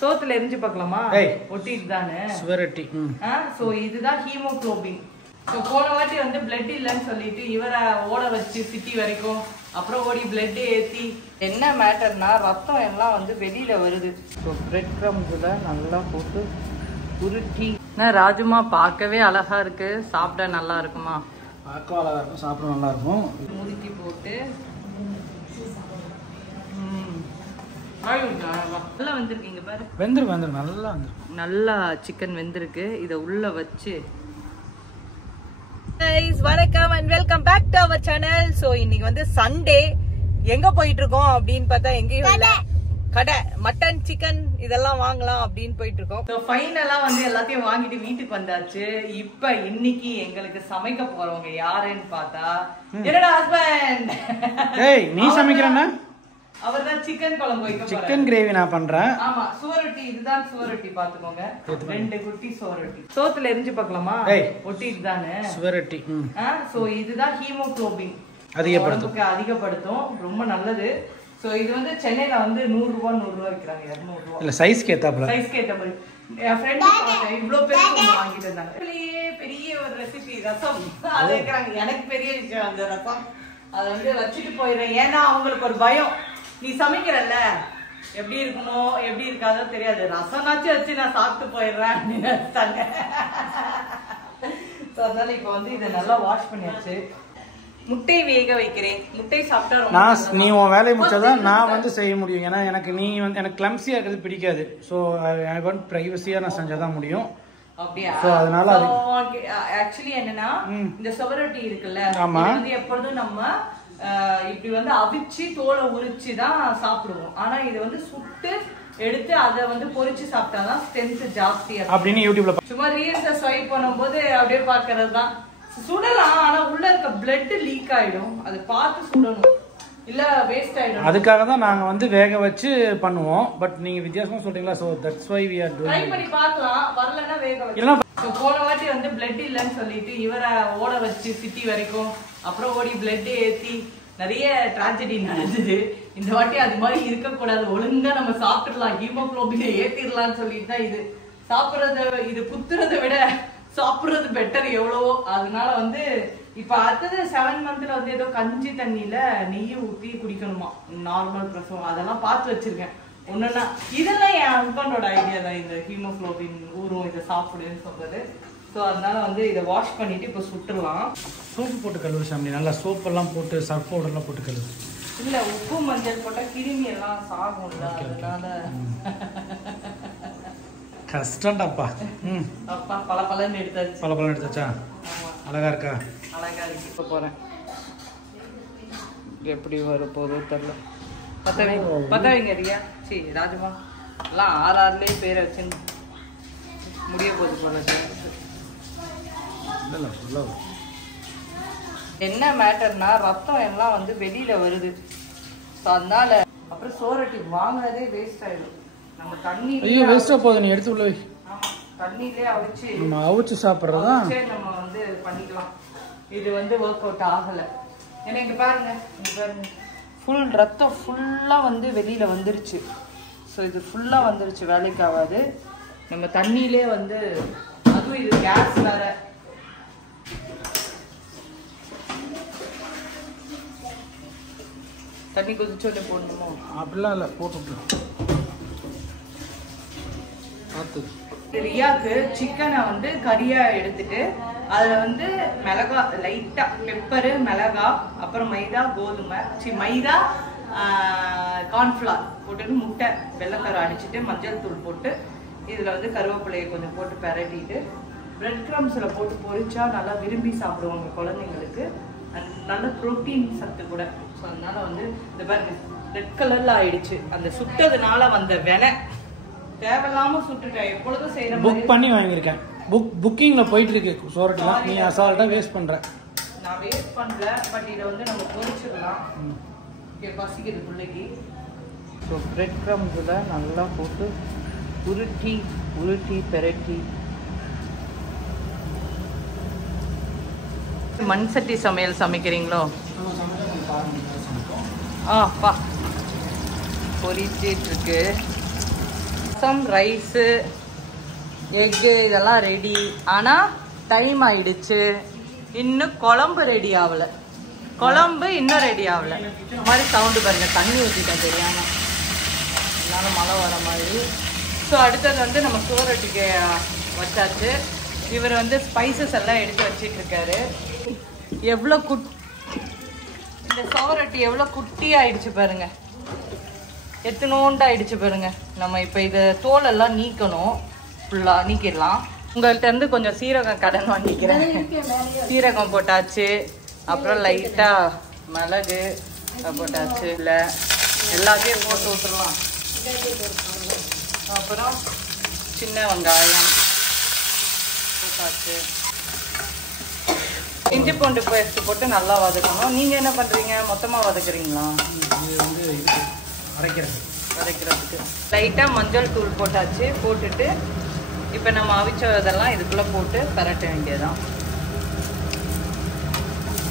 சோத்துல எரிஞ்சு பார்க்கலாமா? ஒட்டிட்டு தானே சுவரட்டி. சோ இதுதான் ஹீமோகுளோபின். ஸோ போன வாட்டி வந்து பிளட் இல்லைன்னு சொல்லிட்டு இவரை ஓட வச்சு சிட்டி வரைக்கும் அப்புறம் ஓடி பிளட் ஏற்றி என்ன மேட்டர்னா ரத்தம் எல்லாம் வந்து வெளியில வருது. ஸோ பிரெட் க்ரம்ஸில் நல்லா போட்டு உருட்டி. ராஜுமா பார்க்கவே அழகா இருக்கு, சாப்பிட நல்லா இருக்குமா? பார்க்க அழகா இருக்கும், சாப்பிட நல்லா இருக்கும். முறுக்கி போட்டு நல்லா வந்திருக்கீங்க பாரு. வெந்திருக்கு நல்லா நல்லா சிக்கன் வெந்திருக்கு. இதை உள்ள வச்சு வணக்கம் and welcome back to our channel. So இன்னைக்கு வந்து சண்டே. எங்க போயிட்டு இருக்கோம் அப்படின்னு பார்த்தா எங்கேயும் இல்ல, கடை மட்டன் சிக்கன் இதெல்லாம் வாங்கலாம் அப்படின்னு போயிட்டு இருக்கோம். சோ ஃபைனலா வந்து எல்லாத்தையும் வாங்கிட்டு வீட்டுக்கு வந்தாச்சு. இப்ப இன்னைக்கு எங்களுக்கு சமைக்க போறவங்க யாருன்னு பார்த்தா என்னோட ஹஸ்பண்ட். ஏய் நீ சமைக்கிறேன்னா? அவர்தான் சிக்கன் குழம்பு வைக்க போறாரு. சிக்கன் கிரேவி நான் பண்றேன். ஆமா சுவரொட்டி. இதுதான் சுவரொட்டி, பாத்துக்கோங்க. 2 குட்டி சுவரொட்டி. சோத்துல எரிஞ்சு பார்க்கலாமா? ஒட்டிட்டு தானே சுவரொட்டி. சோ இதுதான் ஹீமோகுளோபின் அதிகப்படுத்தும், ரொம்ப நல்லது. சோ இது வந்து சென்னையில வந்து 100 ரூபாய் விக்கிறாங்க, 200 ரூபாய் இல்ல. சைஸ்க்கு ஏத்த மாதிரி என் ஃப்ரெண்ட் பார்த்தேன், இவ்ளோ பெரிய வாங்கிட்டு இருந்தாங்க. பெரிய ஒரு ரெசிபி ரசம் அது வைக்கிறாங்க. எனக்கு பெரிய விஷயம் அந்த ரசம். அதை வந்து வச்சுட்டு போயிடுறேன். ஏன்னா அவங்களுக்கு ஒரு பயம், நீ சமைக்கிறல்ல எப்படி இருக்குமோ எப்படி இருக்காதோ தெரியாது, ரசம்னாச்சும் வச்சு நான் சாப்பிட்டு போயிடுறேன் அப்படின்னு நினைச்சாங்க. அதனால இப்ப வந்து இதை நல்லா வாஷ் பண்ணியாச்சு. முட்டை வேக வைக்கிறேன். முட்டை சாப்பிட்டா நீ உன் வேலையை முடிச்சாதான் நான் வந்து செய்ய முடியும். ஏன்னா எனக்கு நீ வந்து எனக்கு கிளம்ஸியா இருக்கிறது பிடிக்காது. ஸோ ஐ வாண்ட் பிரைவசியா நான் செஞ்சாதான் முடியும். அப்படியா? அதனால ஆக்சுவலி என்னன்னா இந்த சுவரொட்டி இருக்குல்ல, வந்து எப்பொழுதும் நம்ம இப்படி வந்து அவிச்சு தோலை உரிச்சு தான் சாப்பிடுவோம். ஆனா இது வந்து சுட்டு எடுத்து அதை வந்து பொரிச்சு சாப்பிட்டாதான் ஸ்ட்ரென்த் ஜாஸ்தியா அப்படின்னு யூடியூப்ல சும்மா ரீல்ஸை ஸ்வைப் பண்ணும்போது அப்படியே பாக்குறது தான். சுடலாம், ஆனா உள்ள இருக்க பிளட் லீக் ஆயிடும், அதை பார்த்து சுடணும், இல்ல வேஸ்ட் ஆயிடும். அதுக்காக தான் நாங்க வந்து வேக வச்சு பண்ணுவோம். பட் நீங்க வித்தியாசமா சொல்றீங்களா? So that's why we are doing. Try பண்ணி பார்க்கலாம், வரலனா வேக வச்சு. சோ போன வாட்டி வந்து பிளட் இல்லைன்னு சொல்லிட்டு இவரை ஓட வச்சு சிட்டி வரைக்கும் அப்புறம் ஓடி பிளட் ஏற்றி நிறைய டிராஜடி நடந்தது. இந்த வாட்டி அது மாதிரி இருக்கக்கூடாது, ஒழுங்கா நம்ம சாப்பிடலாம், ஹீமோகுளோபினை ஏற்றிடலாம்னு சொல்லிட்டு தான் இது சாப்பிட்றத, இது குத்துறதை விட சாப்பிட்றது பெட்டர் எவ்வளவோ. அதனால வந்து இப்ப அடுத்தது 7 மந்த்ல வந்து ஏதோ கஞ்சி தண்ணியில நெய் ஊற்றி குடிக்கணுமா, நார்மல் பிரசவம். அதெல்லாம் பார்த்து வச்சிருக்கேன் ஒண்ணுன்னா. இதெல்லாம் என் ஹஸ்பண்டோட ஐடியா தான், இந்த ஹீமோகுளோபின் ஊறும் இதை சாப்பிடுன்னு சொல்றது. ஸோ அதனால வந்து இதை வாஷ் பண்ணிட்டு இப்போ சுட்டுடலாம். சோப்பு போட்டு கழுவு சாமி, நல்லா சோப்பெல்லாம் போட்டு சர்ஃப் பவுடர்லாம் போட்டு கழுவு. இல்ல உப்பு மஞ்சள் போட்டா கிருமி எல்லாம் சாகும்ல, அதனால கஷ்டம்டாப்பா. அப்பா பலபலன்னு எடுத்தாச்சு. பலபலன்னு எடுத்தாச்சா? அழகா இருக்கா? அழகா இருக்கு. இப்போ போறேன், எப்படி வர போதோ தெரியல. பத்தவைங்க ரியா, சரி ராஜமா எல்லாம் 6 பேரை வச்சு முடிய போது போல. என்ன மேட்டர்னா ரத்தம் எல்லாம் வந்து வெளியில வருது. அதனால அப்புறம் சோரட்டி வாங்குறதே வேஸ்ட் ஆயிடும். நம்ம தண்ணி வேஸ்டா போகுது, நீ எடுத்து உள்ள வை. தண்ணியிலே அவிச்சு நம்ம அவிச்சு சாப்பிட்றதா நம்ம வந்து பண்ணிக்கலாம். இது வந்து ஒர்க் அவுட் ஆகல. ஏன்னா இங்க பாருங்க, ஃபுல் ரத்தம் ஃபுல்லா வந்து வெளியில வந்துருச்சு. ஸோ இது ஃபுல்லா வந்துருச்சு, வேலைக்கு ஆகாது. நம்ம தண்ணியிலே வந்து, அதுவும் இது கேஸ் வேற, தண்ணி கொதிச்சோடனே போடணுமோ? அப்படிலாம் இல்லை, போட்டுக்கலாம். ரியாக்கு சிக்கனை வந்து கறியா எடுத்துட்டு அதுல வந்து மிளகா லைட்டா, பெப்பரு, மிளகா, அப்புறம் மைதா, கோதுமை, மைதா, கார்ன்ஃபிளவர் போட்டுட்டு முட்டை வெள்ளைக்கரை அடிச்சுட்டு மஞ்சள் தூள் போட்டு இதுல வந்து கருவேப்பிலையை கொஞ்சம் போட்டு பெரட்டிட்டு பிரெட் கிரம்ஸ்ல போட்டு பொரிச்சா நல்லா விரும்பி சாப்பிடுவாங்க குழந்தைங்களுக்கு. நல்ல புரோட்டீன் சத்து கூட. ஸோ அதனால வந்து இந்த பாருங்க ரெட் கலர்ல ஆயிடுச்சு. அந்த சுட்டதுனால வந்த வெனை தேவையில்லாம சுட்டுட்டேன். எப்பொழுதும் செய்யற புக் பண்ணி வாங்கியிருக்கேன். புக்கிங்ல போயிட்டு இருக்கு சோரட்டிலாம். நீ அசால்ட்டா வேஸ்ட் பண்ற. நான் வேஸ்ட் பண்ணல, பட் இதை வந்து நம்ம பொரிச்சிடலாம். பசிக்குது பிள்ளைக்கு. ஸோ பிரெட் கிரம்ஸில் நல்லா போட்டு உருட்டி பெரட்டி. மண் சட்டி சமையல் சமைக்கிறீங்களோ? பா பொரிச்சிட்டு இருக்கு. ரசம், ரைஸு, எக்கு இதெல்லாம் ரெடி. ஆனால் டைம் ஆயிடுச்சு, இன்னும் குழம்பு ரெடி ஆகலை. குழம்பு இன்னும் ரெடி ஆகலை. இந்த மாதிரி சவுண்டு பாருங்க, தண்ணி ஊற்றிட்டேன் தெரியாமல், அதனால மழை வர மாதிரி. ஸோ அடுத்தது வந்து நம்ம சோரட்டிக்கு வச்சாச்சு. இவர் வந்து ஸ்பைசஸ் எல்லாம் எடுத்து வச்சிட்ருக்காரு. எவ்வளோ இந்த சோரட்டி எவ்வளோ குட்டி ஆயிடுச்சு பாருங்க, எத்தனோண்டாயிடுச்சு பாருங்க. நம்ம இப்போ இதை தோலெல்லாம் நீக்கணும், ஃபுல்லாக நீக்கிடலாம். உங்கள்கிட்ட இருந்து கொஞ்சம் சீரகம் கடன் வாங்கிக்கிறேன். சீரகம் போட்டாச்சு, அப்புறம் லைட்டாக மிளகு போட்டாச்சு. இல்லை எல்லாத்தையும் போட்டு விட்டுருலாம். அப்புறம் சின்ன வெங்காயம் போட்டாச்சு. இஞ்சி பூண்டு பேஸ்ட் போட்டு நல்லா வதக்கணும். நீங்கள் என்ன பண்ணுறீங்க, மொத்தமாக வதக்குறீங்களா? இது வந்து வதக்கிறதுக்கு லைட்டாக மஞ்சள் தூள் போட்டாச்சு. போட்டுட்டு இப்போ நம்ம அவிச்ச இதெல்லாம் இதுக்குள்ளே போட்டு பரட்ட வேண்டியதான்.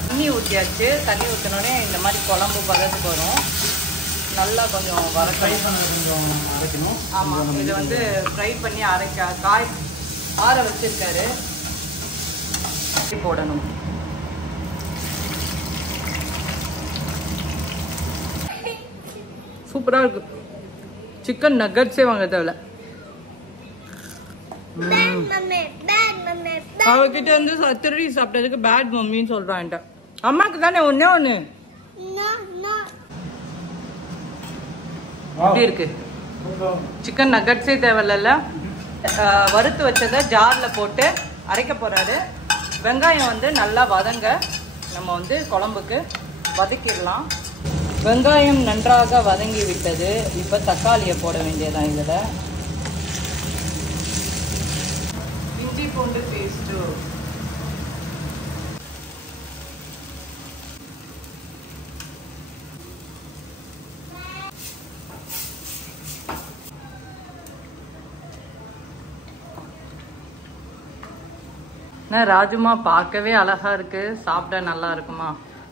தண்ணி ஊற்றியாச்சு. தண்ணி ஊற்றினோடனே இந்த மாதிரி குழம்பு பதத்துக்கு வரும். நல்லா கொஞ்சம் கொஞ்சம் அரைக்கணும். ஆமாம், இது வந்து ஃப்ரை பண்ணி காய் ஆற வச்சிருக்காரு, போடணும். சூப்பராக இருக்கு. சிக்கன் நக்கட்ஸே வாங்க தேவையில்ல. அவகிட்ட வந்து திருடி சாப்பிட்டதுக்கு பேட் மம்மின்னு சொல்றான்ட்ட. அம்மாக்கு தானே ஒன்னே ஒண்ணு. எப்படி இருக்கு? சிக்கன் நக்கட்ஸே தேவையில்ல. வறுத்து வச்சதை ஜார்ல போட்டு அரைக்க போறாரு. வெங்காயம் வந்து நல்லா வதங்க, நம்ம வந்து குழம்புக்கு வதக்கிடலாம். வெங்காயம் நன்றாக வதங்கி விட்டது. இப்போ தக்காளியை போட வேண்டியதான். இதில் இஞ்சி பூண்டு பேஸ்ட்டு, ராஜுமா பார்க்கவே அழகா இருக்கு, சாப்பிட நல்லா இருக்குமா?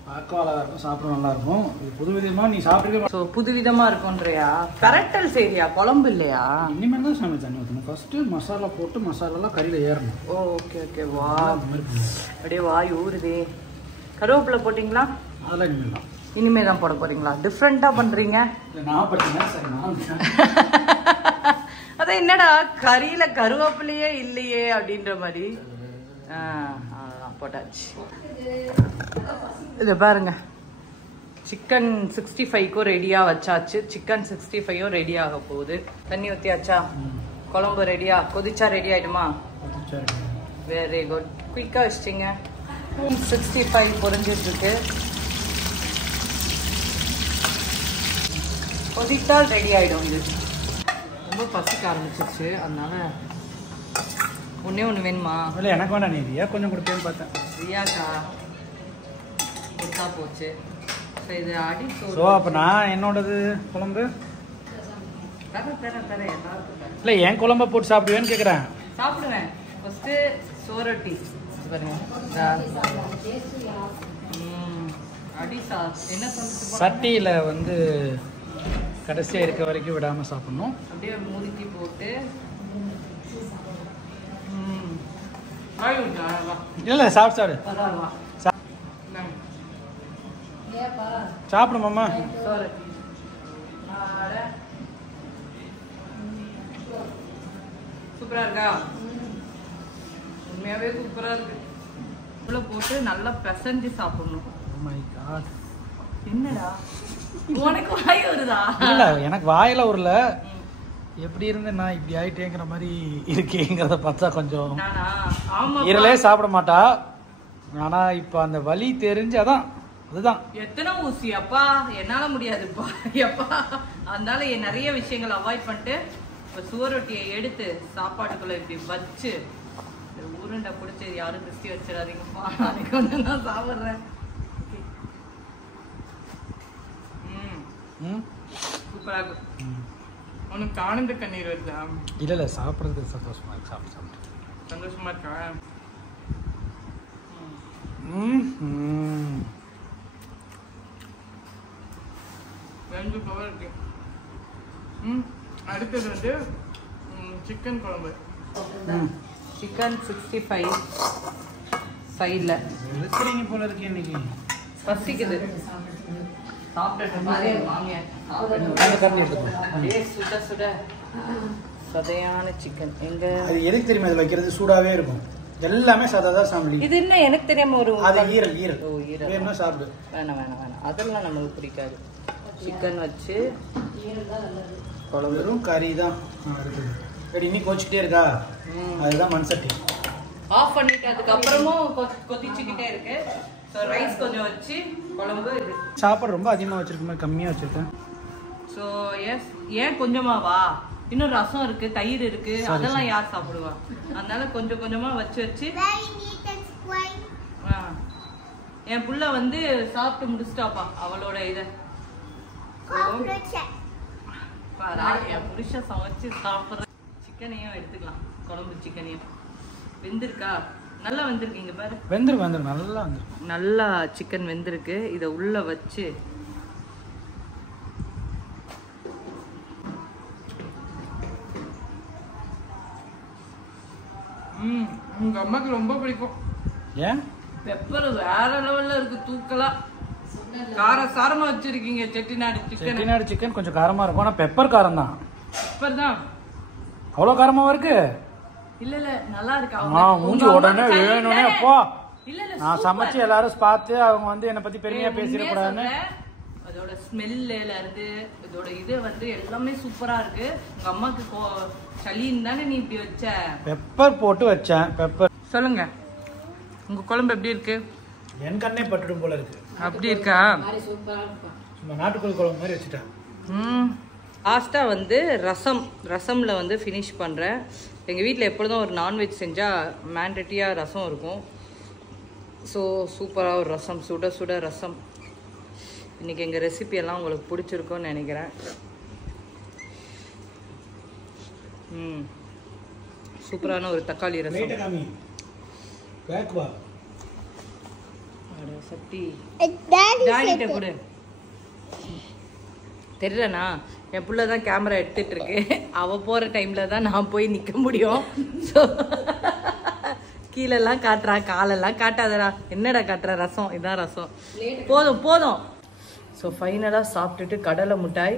பார்க்க அழகா இருக்கும், சாப்பிட நல்லா இருக்கும். இது புதுவிதமா நீ சாப்பிட்டு. ஸோ புதுவிதமா இருக்கும்ன்றியா? கரெக்டல் சரியா, குழம்பு இல்லையா? இனிமேல் தான் சாமி தண்ணி ஊற்றணும். ஃபர்ஸ்ட் மசாலா போட்டு மசாலாலாம் கறியில் ஏறணும். Okay okay. வா, அப்படியே வாய் ஊறுதே. கருவேப்பிலை போட்டிங்களா? அதெல்லாம் இனிமேல் தான். இனிமே தான் போட போறீங்களா? டிஃப்ரெண்டா பண்றீங்க. நான் பட்டேன் சரி. அதான் என்னடா கறியில கருவேப்பிலையே இல்லையே அப்படின்ற மாதிரி. அதான் போட்டாச்சு. இதை பாருங்க, சிக்கன் 65க்கும் ரெடியா வச்சாச்சு. சிக்கன் 65ம் ரெடி ஆக போகுது. தண்ணி ஊற்றியாச்சா? குழம்பு ரெடியா? கொதிச்சா ரெடி ஆயிடுமா? வெரி குட், குயிக்கா வச்சிட்டிங்க. 65 பொரிஞ்சிட்டு இருக்கு. கொதித்தால் ரெடி ஆயிடும். இது ரொம்ப பசிக்க ஆரம்பிச்சிருச்சு, அதனால ஒன்னே ஒன்று வேணுமா? இல்லை எனக்கு வேண்டாம், நீ ரியா கொஞ்சம் கொடுப்பேன்னு பார்த்தேன். ரியாக்கா கொடுத்தா போச்சு. இது அடி. ஸோ அப்போ நான் என்னோடது குழம்பு இல்லை என் குழம்ப போட்டு சாப்பிடுவேன்னு கேட்குறேன். சாப்பிடுவேன். ஃபர்ஸ்ட் சோரட்டி அடி என்ன சொல்லிட்டு சட்டியில் வந்து கடைசியாக இருக்க வரைக்கும் விடாமல் சாப்பிடணும். அப்படியே முறுக்கி போட்டு இல்லை சாப்பிடு சாப்பிடு மாமா. சூப்பரா இருக்கா? உண்மையாவே சூப்பரா இருக்கு. உள்ள போட்டு நல்லா பிசைஞ்சு சாப்பிடணும். என்னடா உனக்கு வாய் வருதா? இல்ல எனக்கு வாயில ஊர்ல எப்படி இருந்து நான் இப்படி ஆயிட்டேங்கிற மாதிரி இருக்கேங்கிறத பார்த்தா கொஞ்சம் இரலே சாப்பிட மாட்டா. ஆனா இப்ப அந்த வலி தெரிஞ்சு அதுதான் எத்தனை ஊசி அப்பா, என்னால முடியாதுப்பா எப்பா. அதனால நிறைய விஷயங்கள் அவாய்ட் பண்ணிட்டு இப்ப சுவரொட்டியை எடுத்து சாப்பாட்டுக்குள்ள இப்படி வச்சு உருண்டை பிடிச்சி யாரும் கிறிஸ்டி வச்சிடாதீங்கப்பா, நாளைக்கு வந்து நான் சாப்பிட்றேன். சூப்பரா இருக்கும். உனக்கு ஆனந்த கண்ணீர் வருதா? இல்ல சாப்பிட்றதுக்கு சந்தோஷமா இருக்கு. சாப்பிட்டு சந்தோஷமா இருக்கா? ரெண்டு பவர் இருக்கு. அடுத்தது வந்து சிக்கன் குழம்பு சிக்கன் 65 சைடில் இருக்கிறீங்க போல இருக்கு இன்னைக்கு. பசிக்குது சாப்பிட்டு சுட சுட சதையான சிக்கன் எங்க அது எதுக்கு தெரியுமா இதில் வைக்கிறது? சூடாவே இருக்கும். எல்லாமே சாதாதான் சாப்பிடு. இது என்ன எனக்கு தெரியாம ஒரு அது ஈரல் ஈரல். ஓ ஈரல் வேணும்னா சாப்பிடு. வேணாம் வேணாம் வேணாம் அதெல்லாம் நமக்கு பிடிக்காது. சிக்கன் வச்சு வெறும் கறி தான் இருக்குது. சரி இன்னி கோச்சிக்கிட்டே இருக்கா? அதுதான் மண் சட்டி ஆஃப் பண்ணிட்டு அதுக்கப்புறமும் கொதிச்சுக்கிட்டே இருக்கு. ஸோ ரைஸ் கொஞ்சம் வச்சு குழம்பு இது சாப்பாடு ரொம்ப அதிகமாக வச்சிருக்கேன், கம்மியாக வச்சிருக்கேன். ஸோ எஸ் ஏன் கொஞ்சமாவா? இன்னும் ரசம் இருக்கு, தயிர் இருக்கு, அதெல்லாம் யார் சாப்பிடுவா? அதனால கொஞ்சம் கொஞ்சமா வச்சு வச்சு என் புள்ள வந்து சாப்பிட்டு முடிச்சிட்டாப்பா அவளோட இதை. என் புருஷன் சமைச்சு சாப்பிட்ற சிக்கனையும் எடுத்துக்கலாம். குழம்பு சிக்கனையும் வெந்திருக்கா? நல்லா வெந்திருக்கு. இங்க பாரு வெந்துரு நல்லா நல்லா சிக்கன் வெந்திருக்கு. இதை உள்ள வச்சு உங்க அம்மாக்கு ரொம்ப பிடிக்கும். ஏன்? பெப்பர் வேற லெவல்ல இருக்கு, தூக்கலா கார சாரமா வச்சிருக்கீங்க. செட்டிநாடு சிக்கன் கொஞ்சம் காரமா இருக்கும். ஆனா பெப்பர் காரம் தான். பெப்பர் தான் அவ்வளவு காரமாவா இருக்கு? இல்ல இல்ல நல்லா இருக்கு. மூஞ்சி உடனே வேணும்னே போ. இல்ல இல்ல நான் சமைச்சு எல்லாரும் பார்த்து அவங்க வந்து என்ன பத்தி பெருமையா பேசிடக்கூடாதுன்னு. அதோட ஸ்மெல்ல இருந்து இதோட இது வந்து எல்லாமே சூப்பரா இருக்கு. உங்க அம்மாக்கு சளின்னு தானே நீ இப்படி வச்ச? பெப்பர் போட்டு வச்சேன். பெப்பர் சொல்லுங்க, உங்க குழம்பு எப்படி இருக்கு? என் கண்ணே பட்டுடும் போல இருக்கு. அப்படி இருக்கா? சும்மா நாட்டுக்கோழி குழம்பு மாதிரி வச்சுட்டேன். லாஸ்டா வந்து ரசம்ல வந்து ஃபினிஷ் பண்றேன். எங்க வீட்டில் எப்பொழுதும் ஒரு நான்வெஜ் செஞ்சா மேண்டட்டியா ரசம் இருக்கும். ஸோ சூப்பராக ஒரு ரசம், சுட சுட ரசம். இன்னைக்கு எங்கள் ரெசிபி எல்லாம் உங்களுக்கு பிடிச்சிருக்கும்னு நினைக்கிறேன். சூப்பரான ஒரு தக்காளி ரசம். சக்தி டாடிட்ட கொடு. தெரியலண்ணா, என் புள்ள தான் கேமரா எடுத்துட்டு இருக்கு. அவ போற டைம்ல தான் நான் போய் நிக்க முடியும். ஸோ கீழெல்லாம் காட்டுறா, காலெல்லாம் காட்டாதடா. என்னடா காட்டுற? ரசம், இதான் ரசம். போதும் போதும். ஸோ ஃபைனலாக சாப்பிட்டுட்டு கடலை மிட்டாய்.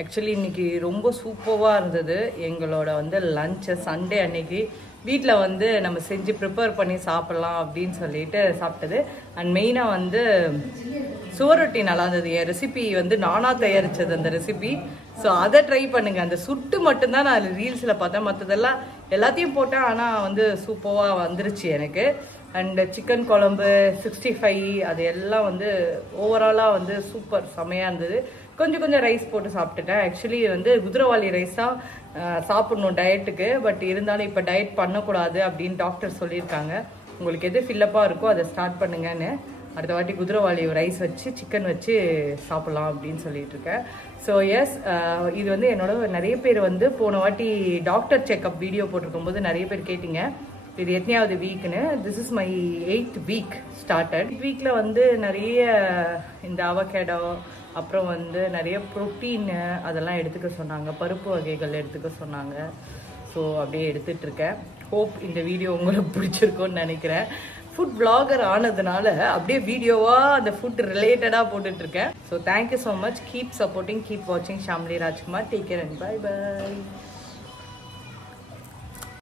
ஆக்சுவலி இன்னைக்கு ரொம்ப சூப்பராக இருந்தது எங்களோட வந்து லஞ்சு. சண்டே அன்னைக்கு வீட்டில் வந்து நம்ம செஞ்சு ப்ரிப்பேர் பண்ணி சாப்பிட்லாம் அப்படின்னு சொல்லிட்டு சாப்பிட்டது. அண்ட் மெயினாக வந்து சுவரொட்டி நல்லா இருந்தது. என் ரெசிபி வந்து நானாக தயாரித்தது அந்த ரெசிபி. ஸோ அதை ட்ரை பண்ணுங்கள். அந்த சுட்டு மட்டும்தான் நான் ரீல்ஸில் பார்த்தேன், மற்றதெல்லாம் எல்லாத்தையும் போட்டேன். ஆனால் வந்து சூப்பராக வந்துருச்சு எனக்கு. அண்ட் சிக்கன் குழம்பு 65 அது எல்லாம் வந்து ஓவராலாக வந்து சூப்பர் செமையாக இருந்தது. கொஞ்சம் ரைஸ் போட்டு சாப்பிட்டுட்டேன். ஆக்சுவலி வந்து குதிரைவாலி ரைஸ் தான் சாப்பிடணும் டயட்டுக்கு. பட் இருந்தாலும் இப்போ டயட் பண்ணக்கூடாது அப்படின்னு டாக்டர் சொல்லியிருக்காங்க. உங்களுக்கு எது ஃபில்லப்பாக இருக்கோ அதை ஸ்டார்ட் பண்ணுங்கன்னு. அடுத்த வாட்டி குதிரைவாலி ரைஸ் வச்சு சிக்கன் வச்சு சாப்பிட்லாம் அப்படின்னு சொல்லிட்டு இருக்கேன். ஸோ எஸ், இது வந்து என்னோட நிறைய பேர் வந்து போன வாட்டி டாக்டர் செக்அப் வீடியோ போட்டிருக்கும் போது நிறைய பேர் கேட்டிங்க இது எத்தனையாவது வீக்னு. This is my 8th week started. வீக்கில் வந்து நிறைய இந்த அவகேடோ, அப்புறம் வந்து நிறைய ப்ரோட்டீன் அதெல்லாம் எடுத்துக்க சொன்னாங்க, பருப்பு வகைகள் எடுத்துக்க சொன்னாங்க. ஸோ அப்படியே எடுத்துட்ருக்கேன். ஹோப் இந்த வீடியோ உங்களுக்கு பிடிச்சிருக்கும்னு நினைக்கிறேன். ஃபுட் பிளாகர் ஆனதுனால அப்படியே வீடியோவாக அந்த ஃபுட் ரிலேட்டடாக போட்டுட்ருக்கேன். So thank you so much. Keep supporting, keep வாட்சிங் Shamli Rajkumar. Take care and bye by.